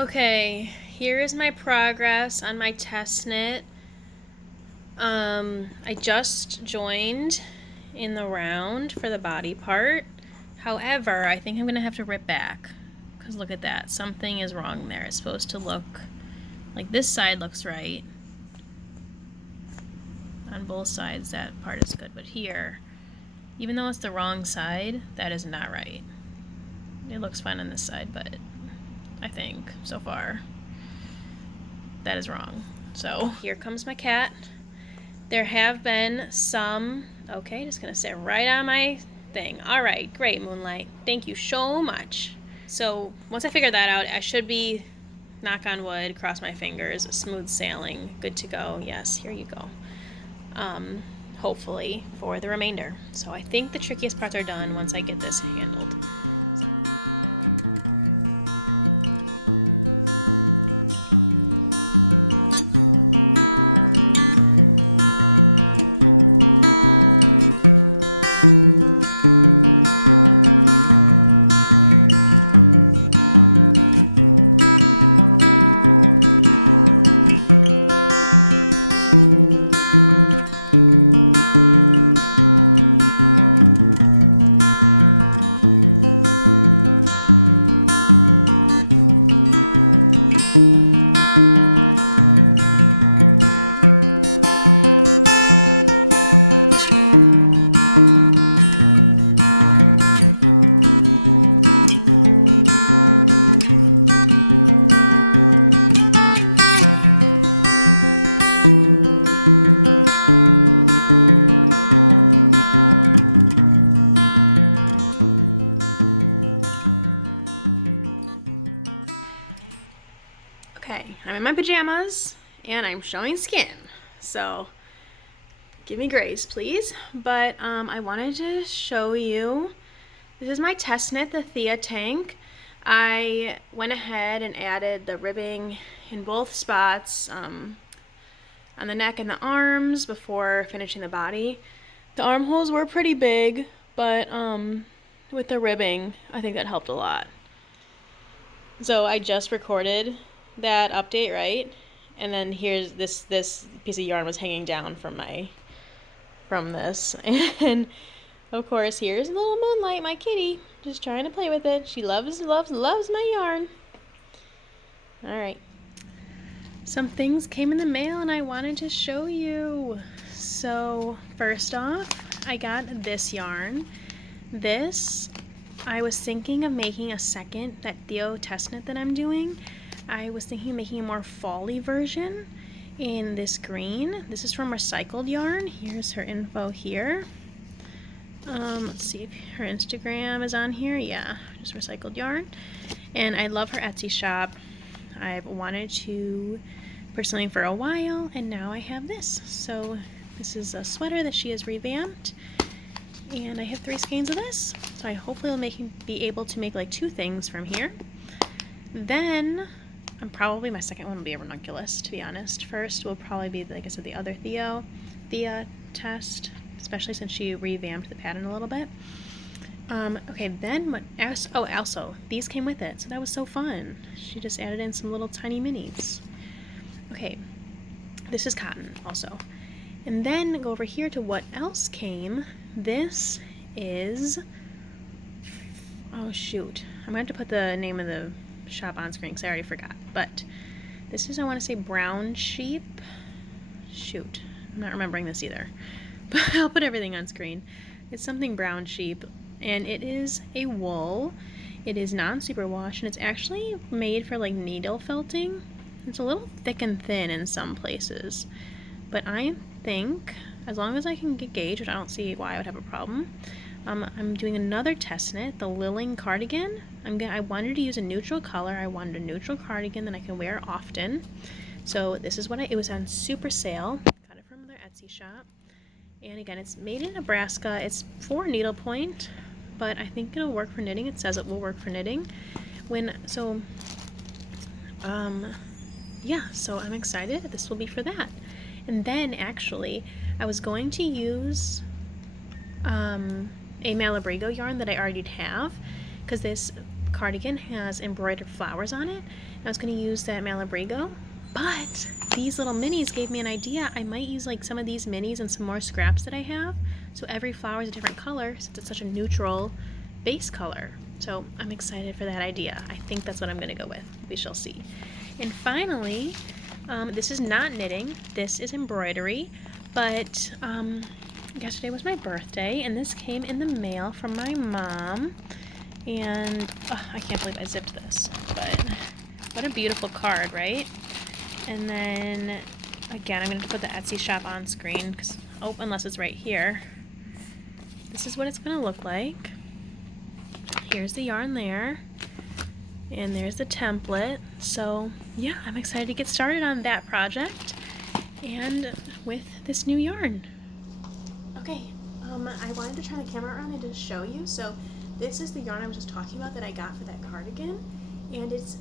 Okay, here is my progress on my test knit. I just joined in the round for the body part. However, I think I'm gonna have to rip back because look at that, something is wrong there. It's supposed to look like this side looks right on both sides. That part is good, but here, even though it's the wrong side, that is not right. It looks fine on this side, but I think so far that is wrong. So here comes my cat. There have been some, okay, just gonna sit right on my thing. All right, great, Moonlight. Thank you so much. So once I figure that out, I should be, knock on wood, cross my fingers, smooth sailing, good to go. Yes, here you go. Hopefully for the remainder. So I think the trickiest parts are done once I get this handled. Okay, I'm in my pajamas and I'm showing skin, so give me grace, please. But I wanted to show you, this is my test knit, the Thea tank. I went ahead and added the ribbing in both spots, on the neck and the arms before finishing the body. The armholes were pretty big, but with the ribbing, I think that helped a lot. So I just recorded that update, right? And then here's this piece of yarn was hanging down from this. And of course, here's little Moonlight, my kitty, just trying to play with it. She loves my yarn. All right. Some things came in the mail and I wanted to show you. So first off, I got this yarn. This, I was thinking of making a second, that Theo test knit that I'm doing. I was thinking of making a more fall-y version in this green. This is from recycled yarn. Here's her info here. Let's see if her Instagram is on here. Yeah, just recycled yarn. And I love her Etsy shop. I've wanted to purchase something for a while, and now I have this. So this is a sweater that she has revamped, and I have 3 skeins of this. So I hopefully will be able to make like 2 things from here. Then probably my second one will be a ranunculus, to be honest. First will probably be, like I said, the other Thea test, especially since she revamped the pattern a little bit. Okay, then what else? Oh, also, these came with it, so that was so fun. She just added in some little tiny minis. Okay, this is cotton also. And then go over here to what else came. This is, oh shoot, I'm going to have to put the name of the shop on screen because I already forgot. But this is, I want to say, brown sheep. Shoot, I'm not remembering this either. But I'll put everything on screen. It's something brown sheep, and it is a wool. It is non-superwash, and it's actually made for like needle felting. It's a little thick and thin in some places, but I think as long as I can get gauge, which I don't see why I would have a problem, I'm doing another test knit, the Lilling cardigan. I wanted to use a neutral color. I wanted a neutral cardigan that I can wear often. So this is what it was on super sale. Got it from their Etsy shop. And again, it's made in Nebraska. It's for needlepoint, but I think it'll work for knitting. It says it will work for knitting. Yeah, so I'm excited. This will be for that. And then actually, I was going to use a Malabrigo yarn that I already have, because this cardigan has embroidered flowers on it. I was going to use that Malabrigo, but these little minis gave me an idea. I might use like some of these minis and some more scraps that I have, so every flower is a different color since it's such a neutral base color. So I'm excited for that idea. I think that's what I'm going to go with. We shall see. And finally, this is not knitting, this is embroidery, but yesterday was my birthday and this came in the mail from my mom, and I can't believe I zipped this, but what a beautiful card, right? And then again, I'm going to put the Etsy shop on screen because, unless it's right here. This is what it's going to look like. Here's the yarn there, and there's the template. So yeah, I'm excited to get started on that project and with this new yarn. Okay, I wanted to turn the camera around and just show you. So this is the yarn I was just talking about that I got for that cardigan, and it's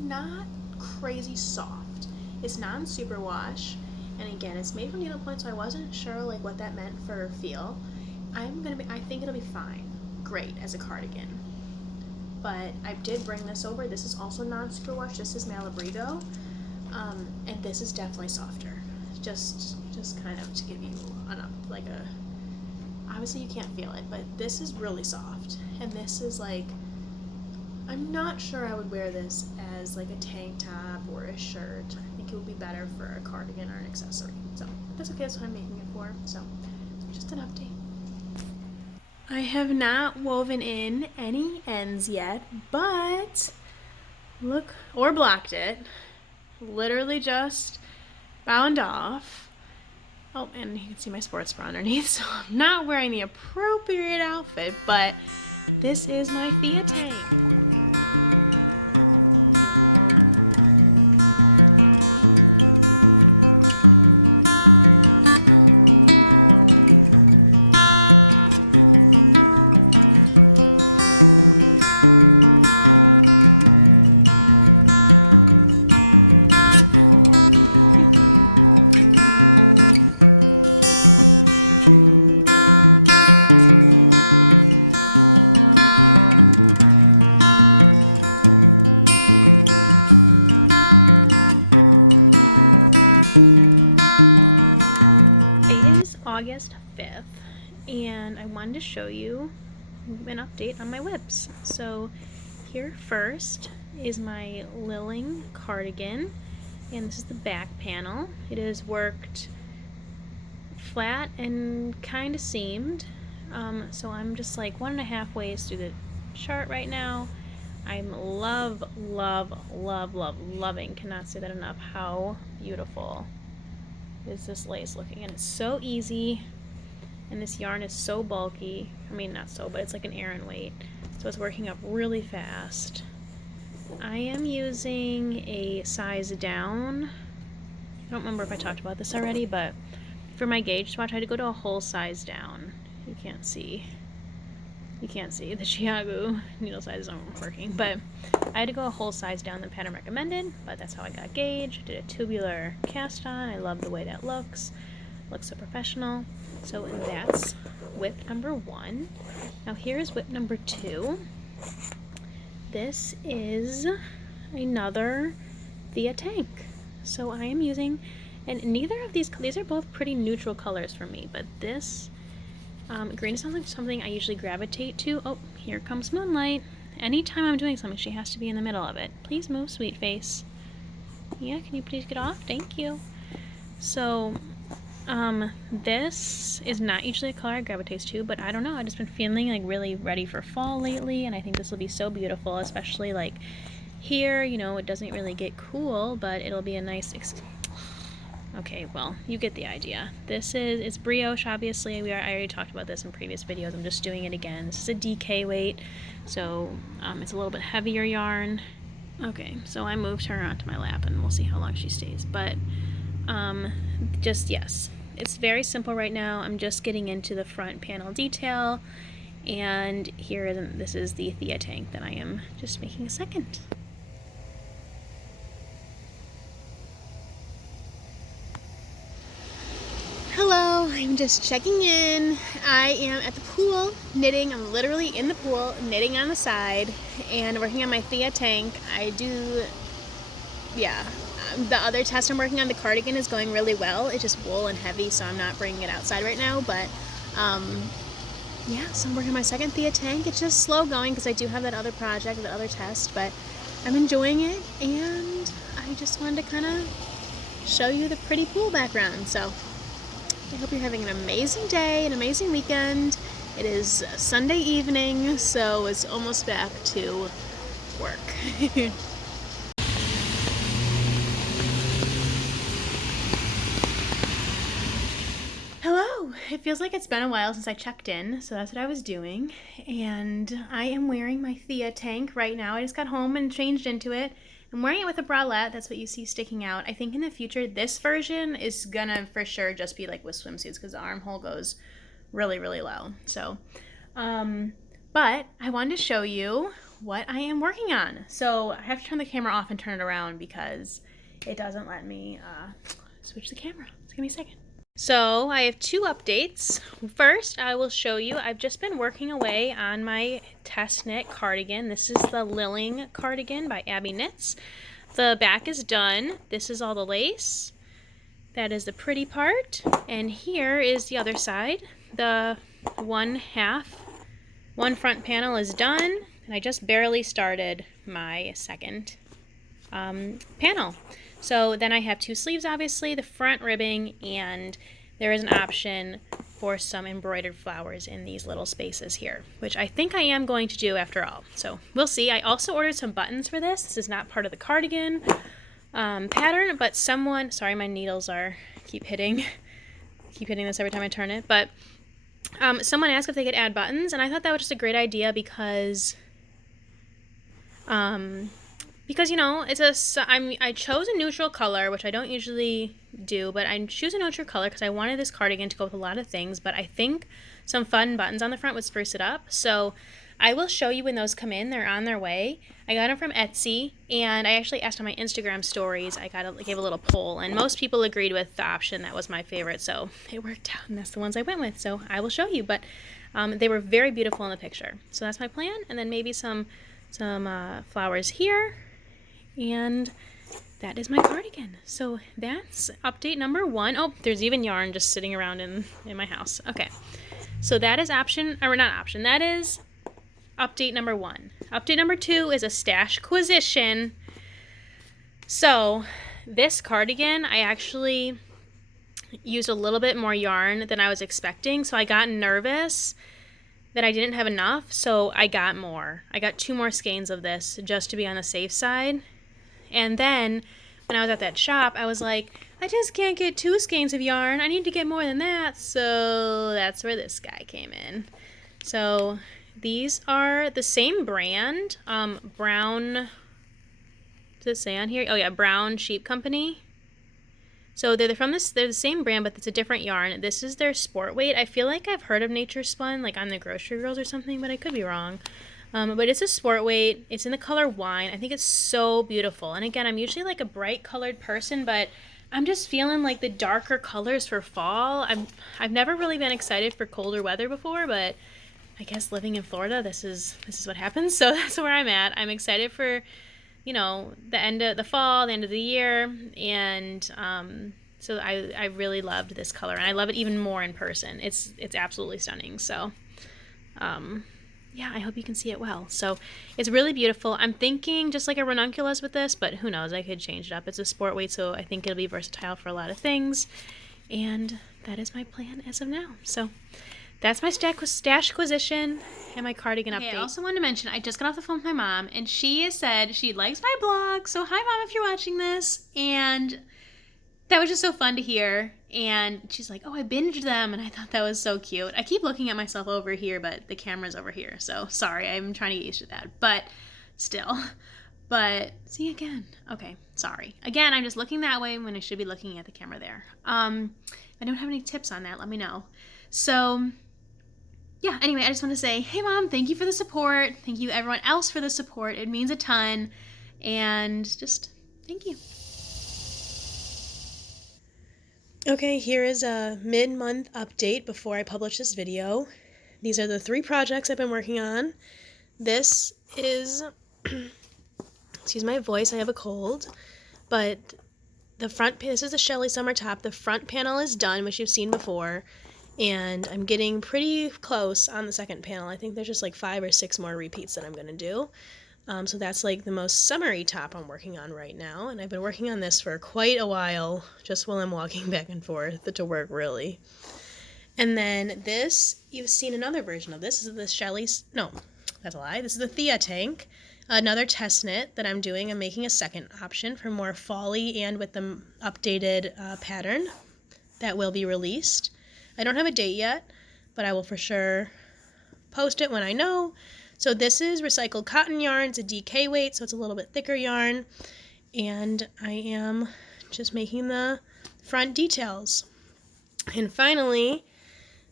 not crazy soft. It's non-superwash, and again, it's made from needlepoint, so I wasn't sure like what that meant for feel. I think it'll be fine, great as a cardigan. But I did bring this over. This is also non-superwash. This is Malabrigo, and this is definitely softer. Just kind of to give you obviously you can't feel it, but this is really soft, and this is like, I'm not sure I would wear this as like a tank top or a shirt. I think it would be better for a cardigan or an accessory. So that's okay, that's what I'm making it for. So just an update. I have not woven in any ends yet, but look, or blocked it. Literally just bound off. Oh, and you can see my sports bra underneath, so I'm not wearing the appropriate outfit, but this is my Thea tank. August 5th, and I wanted to show you an update on my whips. So here first is my Lilling cardigan, and this is the back panel. It is worked flat and kind of seamed, so I'm just like 1.5 ways through the chart right now. I'm loving, cannot say that enough, how beautiful is this lace looking, and it's so easy, and this yarn is so bulky. I mean, not so, but it's like an Aran weight, so it's working up really fast. I am using a size down. I don't remember if I talked about this already, but for my gauge swatch I had to go to a whole size down. You can't see the Chiago needle sizes aren't working, but I had to go a whole size down than pattern recommended, but that's how I got gauge. Did a tubular cast on. I love the way that looks so professional. So that's whip number 1. Now here's whip number 2. This is another Thea tank. So I am using, and neither of these are both pretty neutral colors for me, but this green sounds like something I usually gravitate to. Oh, here comes Moonlight. Anytime I'm doing something, she has to be in the middle of it. Please move, sweet face. Yeah, can you please get off? Thank you. So, this is not usually a color I gravitate to, but I don't know. I've just been feeling like really ready for fall lately, and I think this will be so beautiful, especially like here, you know, it doesn't really get cool, but it'll be a nice okay, well, you get the idea. It's brioche, obviously. I already talked about this in previous videos. I'm just doing it again. This is a DK weight, so it's a little bit heavier yarn. Okay, so I moved her onto my lap, and we'll see how long she stays. But yes, it's very simple right now. I'm just getting into the front panel detail, and this is the Thea tank that I am just making a second. Hello, I'm just checking in. I am at the pool knitting. I'm literally in the pool knitting on the side and working on my Thea tank. The other test I'm working on, the cardigan, is going really well. It's just wool and heavy, so I'm not bringing it outside right now. But so I'm working on my second Thea tank. It's just slow going because I do have that other project, that other test, but I'm enjoying it, and I just wanted to kind of show you the pretty pool background. So I hope you're having an amazing day, an amazing weekend. It is Sunday evening, so it's almost back to work. Hello! It feels like it's been a while since I checked in, so that's what I was doing. And I am wearing my Thea tank right now. I just got home and changed into it. I'm wearing it with a bralette. That's what you see sticking out. I think in the future, this version is gonna for sure just be like with swimsuits because the armhole goes really, really low. So, but I wanted to show you what I am working on. So I have to turn the camera off and turn it around because it doesn't let me switch the camera. Just give me a second. So I have two updates. First, I will show you, I've just been working away on my test knit cardigan. This is the Lilling cardigan by Abby Knits. The back is done. This is all the lace. That is the pretty part. And here is the other side. The one front panel is done. And I just barely started my second panel. So then I have two sleeves, obviously, the front ribbing, and there is an option for some embroidered flowers in these little spaces here, which I think I am going to do after all. So we'll see. I also ordered some buttons for this. This is not part of the cardigan pattern, but someone, sorry, my needles keep hitting this every time I turn it, but someone asked if they could add buttons, and I thought that was just a great idea because you know, I chose a neutral color, which I don't usually do, but I choose a neutral color because I wanted this cardigan to go with a lot of things, but I think some fun buttons on the front would spruce it up. So I will show you when those come in. They're on their way. I got them from Etsy, and I actually asked on my Instagram stories. I gave a little poll, and most people agreed with the option that was my favorite, so it worked out, and that's the ones I went with. So I will show you, but they were very beautiful in the picture. So that's my plan, and then maybe some flowers here. And that is my cardigan. So that's update number 1. Oh, there's even yarn just sitting around in my house. Okay, so that is that is update number 1. Update number 2 is a stashquisition. So this cardigan, I actually used a little bit more yarn than I was expecting, so I got nervous that I didn't have enough, so I got more. I got 2 more skeins of this just to be on the safe side. And then when I was at that shop, I was like, I just can't get 2 skeins of yarn. I need to get more than that. So that's where this guy came in. So these are the same brand, Brown, does it say on here? Oh yeah, Brown Sheep Company. So they're the same brand, but it's a different yarn. This is their sport weight. I feel like I've heard of Nature Spun, like on the Grocery Girls or something, but I could be wrong. But it's a sport weight. It's in the color wine. I think it's so beautiful. And again, I'm usually like a bright colored person, but I'm just feeling like the darker colors for fall. I've never really been excited for colder weather before, but I guess living in Florida, this is what happens. So that's where I'm at. I'm excited for, you know, the end of the fall, the end of the year, and so I really loved this color, and I love it even more in person. It's absolutely stunning. So yeah, I hope you can see it well. So it's really beautiful. I'm thinking just like a ranunculus with this, but who knows, I could change it up. It's a sport weight, so I think it'll be versatile for a lot of things, and that is my plan as of now. So that's my stashquisition and my cardigan update. I also wanted to mention, I just got off the phone with my mom, and she said she likes my blog, so hi Mom if you're watching this, and that was just so fun to hear. And she's like, oh, I binged them, and I thought that was so cute. I keep looking at myself over here, but the camera's over here, so sorry, I'm trying to get used to that, but still. But see again. Okay, sorry. Again, I'm just looking that way when I should be looking at the camera there. I don't have any tips on that, let me know. So yeah, anyway, I just want to say, hey Mom, thank you for the support. Thank you everyone else for the support. It means a ton, and just thank you. Okay, here is a mid-month update before I publish this video. These are the 3 projects I've been working on. This is, excuse my voice, I have a cold, but this is the Shelley summer top. The front panel is done, which you've seen before, and I'm getting pretty close on the second panel. I think there's just like 5 or 6 more repeats that I'm going to do. So that's like the most summery top I'm working on right now, and I've been working on this for quite a while, just while I'm walking back and forth to work, really. And then this, you've seen another version of this. This is the Shelley's, no, that's a lie. This is the Thea tank, another test knit that I'm doing. I'm making a second option for more fall-y and with the updated pattern that will be released. I don't have a date yet, but I will for sure post it when I know. So this is recycled cotton yarn. It's a DK weight, so it's a little bit thicker yarn. And I am just making the front details. And finally,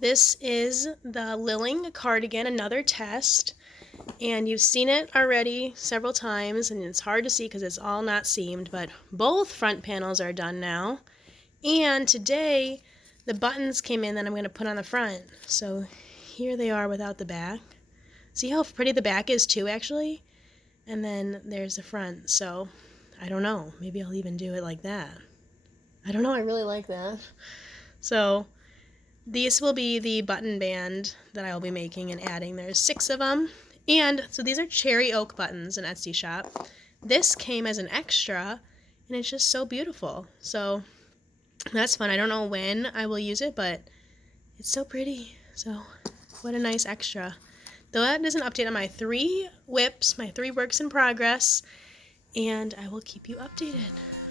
this is the Lilling cardigan, another test. And you've seen it already several times, and it's hard to see because it's all not seamed, but both front panels are done now. And today, the buttons came in that I'm going to put on the front. So here they are without the back. See how pretty the back is too, actually? And then there's the front, so I don't know. Maybe I'll even do it like that. I don't know, I really like that. So these will be the button band that I will be making and adding. There's 6 of them. And so these are cherry oak buttons in Etsy shop. This came as an extra, and it's just so beautiful. So that's fun. I don't know when I will use it, but it's so pretty. So what a nice extra. That is an update on my 3 whips, my 3 works in progress, and I will keep you updated.